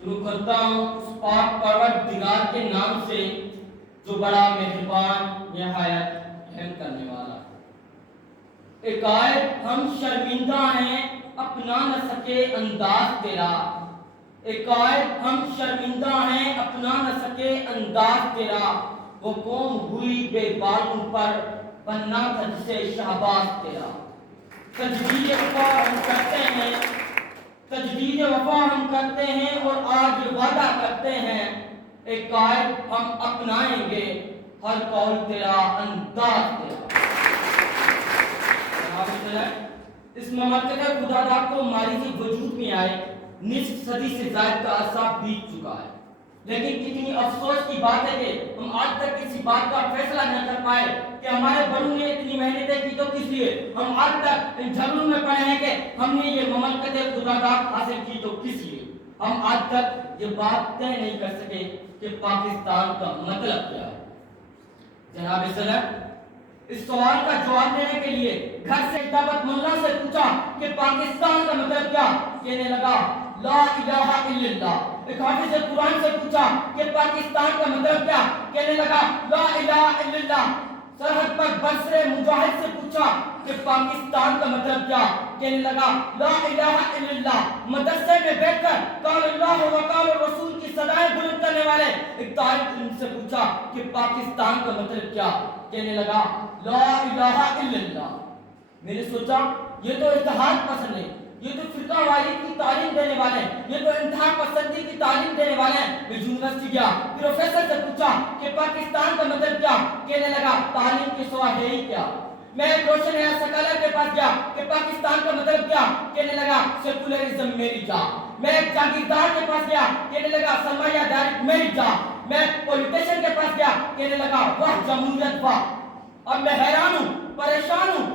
شروع کرتا ہوں اس پاک پروردگار کے نام سے جو بڑا مہربان نہایت رحم کرنے والا ہے۔ ایک آیت ہم شرمندہ ہیں اپنا نہ سکے انداز تیرا، ایک آیت ہم شرمندہ ہیں اپنا نہ سکے انداز تیرا، وہ قوم ہوئی بے بالوں پر بننا تھا جسے شہباز تیرا۔ تجدید وفا ہم کرتے ہیں، تجدید وفا ہم کرتے ہیں اور آج وعدہ کرتے ہیں، ایک قائد ہم اپنائیں گے ہر قول تیرا انداز تیرا۔ اس مملکت خدا داد کو ماضی وجود میں آئے نصف صدی سے زائد کا عرصہ بیت چکا ہے، لیکن کتنی افسوس کی بات ہے کہ ہم آج تک کسی بات کا فیصلہ نہیں کر پائے کہ ہمارے بڑوں نے اتنی محنتیں کی تو کس لیے، ہم آج تک ان جھگڑوں میں پڑے ہیں کہ ہم نے یہ مملکت خدا داد حاصل کی تو کس لیے، ہم آج تک یہ بات طے نہیں کر سکے کہ پاکستان کا مطلب کیا ہے۔ جناب صدر، اس سوال کا جواب دینے کے لیے گھر سے دعوت ملا سے پوچھا کہ پاکستان کا مطلب کیا، کہنے لگا لا الہ الا اللہ۔ ایک حافظ قرآن سے پوچھا کہ پاکستان کا مطلب کیا، کہنے لگا لا الہ الا اللہ۔ سرحد پر برسر مجاہد سے پوچھا کہ پاکستان کا مطلب کیا، کہنے لگا لا الہ الا اللہ۔ مدرسے میں بیٹھ کر قال اللہ و قال الرسول کی صدائیں بلند کرنے والے ایک طالب علم سے پوچھا کہ پاکستان کا مطلب کیا، کہنے لگا لا الہ الا اللہ۔ میں نے سوچا یہ تو اتحاد پسند ہے، یہ تو فرقہ واریت کی تعلیم دینے والے ہیں، یہ تو انتہا پسندی کی تعلیم دینے والے ہیں۔ میں یونیورسٹی گیا، پروفیسر سے پوچھا کہ پاکستان کا مطلب کیا، کہنے لگا تعلیم کے سوا ہے ہی کیا۔ میں ایک روشن ہے سکالر کے پاس گیا کہ پاکستان کا مطلب کیا، کہنے لگا سیکولرزم میری جان۔ میں ایک جاگیردار کے پاس گیا، کہنے لگا سرمایہ داری میری جان۔ میں ایک پولیٹیشن کے پاس گیا، کہنے لگا واہ جمہوریت واہ۔ اب میں حیران ہوں، پریشان ہوں،